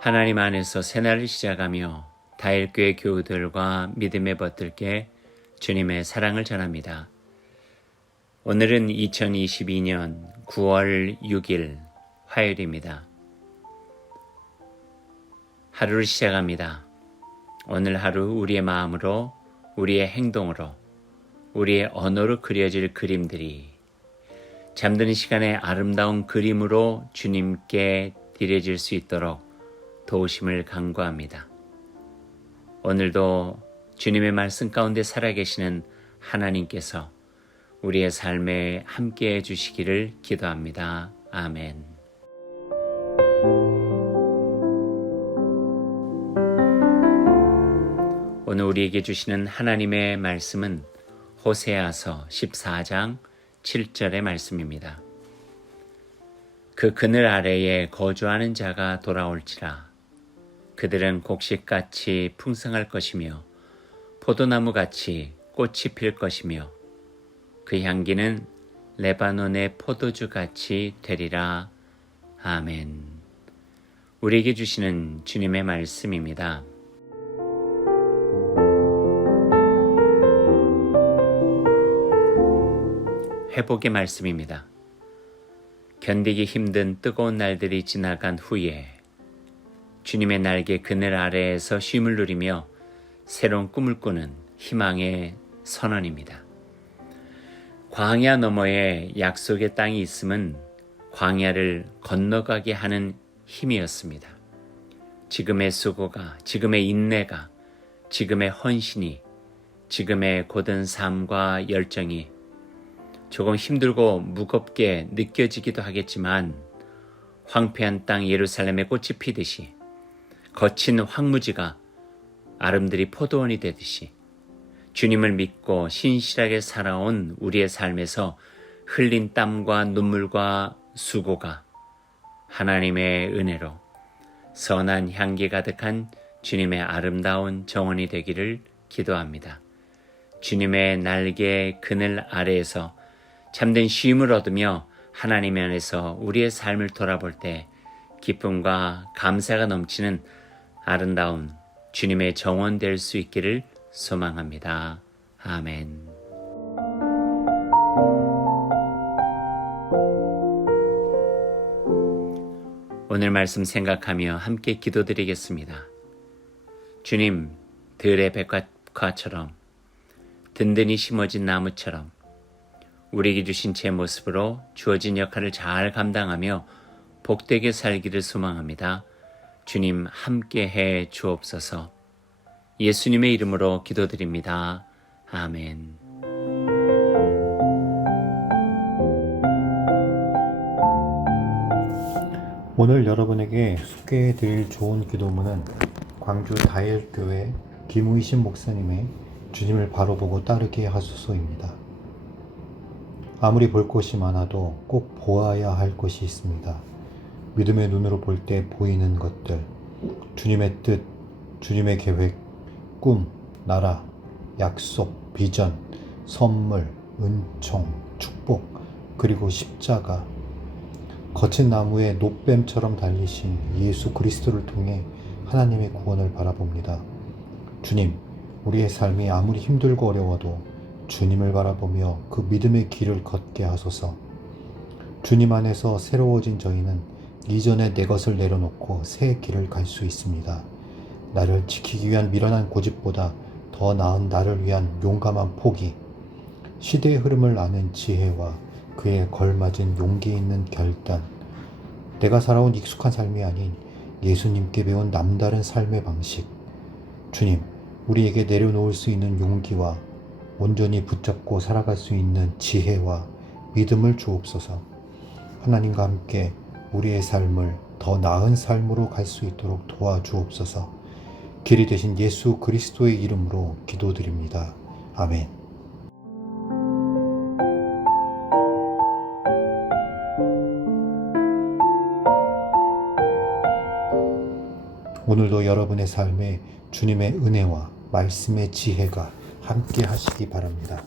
하나님 안에서 새날을 시작하며 다일교회 교우들과 믿음의 벗들께 주님의 사랑을 전합니다. 오늘은 2022년 9월 6일 화요일입니다. 하루를 시작합니다. 오늘 하루 우리의 마음으로, 우리의 행동으로, 우리의 언어로 그려질 그림들이 잠드는 시간에 아름다운 그림으로 주님께 드려질 수 있도록 도우심을 간구합니다. 오늘도 주님의 말씀 가운데 살아계시는 하나님께서 우리의 삶에 함께 해 주시기를 기도합니다. 아멘. 오늘 우리에게 주시는 하나님의 말씀은 호세아서 14장 7절의 말씀입니다. 그 그늘 아래에 거주하는 자가 돌아올지라 그들은 곡식같이 풍성할 것이며 포도나무같이 꽃이 필 것이며 그 향기는 레바논의 포도주같이 되리라. 아멘. 우리에게 주시는 주님의 말씀입니다. 회복의 말씀입니다. 견디기 힘든 뜨거운 날들이 지나간 후에 주님의 날개 그늘 아래에서 쉼을 누리며 새로운 꿈을 꾸는 희망의 선언입니다. 광야 너머에 약속의 땅이 있음은 광야를 건너가게 하는 힘이었습니다. 지금의 수고가, 지금의 인내가, 지금의 헌신이, 지금의 고든 삶과 열정이 조금 힘들고 무겁게 느껴지기도 하겠지만 황폐한 땅 예루살렘의 꽃이 피듯이 거친 황무지가 아름드리 포도원이 되듯이 주님을 믿고 신실하게 살아온 우리의 삶에서 흘린 땀과 눈물과 수고가 하나님의 은혜로 선한 향기 가득한 주님의 아름다운 정원이 되기를 기도합니다. 주님의 날개 그늘 아래에서 참된 쉼을 얻으며 하나님 안에서 우리의 삶을 돌아볼 때 기쁨과 감사가 넘치는 아름다운 주님의 정원 될 수 있기를 소망합니다. 아멘. 오늘 말씀 생각하며 함께 기도드리겠습니다. 주님, 들의 백화처럼 든든히 심어진 나무처럼 우리에게 주신 제 모습으로 주어진 역할을 잘 감당하며 복되게 살기를 소망합니다. 주님 함께 해 주옵소서. 예수님의 이름으로 기도드립니다. 아멘. 오늘 여러분에게 소개해 드릴 좋은 기도문은 광주 다일교회 김의신 목사님의 주님을 바로 보고 따르게 하소서입니다. 아무리 볼 것이 많아도 꼭 보아야 할 것이 있습니다. 믿음의 눈으로 볼 때 보이는 것들, 주님의 뜻, 주님의 계획, 꿈, 나라, 약속, 비전, 선물, 은총, 축복, 그리고 십자가, 거친 나무에 노뱀처럼 달리신 예수 그리스도를 통해 하나님의 구원을 바라봅니다. 주님, 우리의 삶이 아무리 힘들고 어려워도 주님을 바라보며 그 믿음의 길을 걷게 하소서. 주님 안에서 새로워진 저희는 이전에 내 것을 내려놓고 새 길을 갈 수 있습니다. 나를 지키기 위한 미련한 고집보다 더 나은 나를 위한 용감한 포기, 시대의 흐름을 아는 지혜와 그에 걸맞은 용기 있는 결단, 내가 살아온 익숙한 삶이 아닌 예수님께 배운 남다른 삶의 방식, 주님, 우리에게 내려놓을 수 있는 용기와 온전히 붙잡고 살아갈 수 있는 지혜와 믿음을 주옵소서. 하나님과 함께 우리의 삶을 더 나은 삶으로 갈 수 있도록 도와주옵소서. 길이 되신 예수 그리스도의 이름으로 기도드립니다. 아멘. 오늘도 여러분의 삶에 주님의 은혜와 말씀의 지혜가 함께 하시기 바랍니다.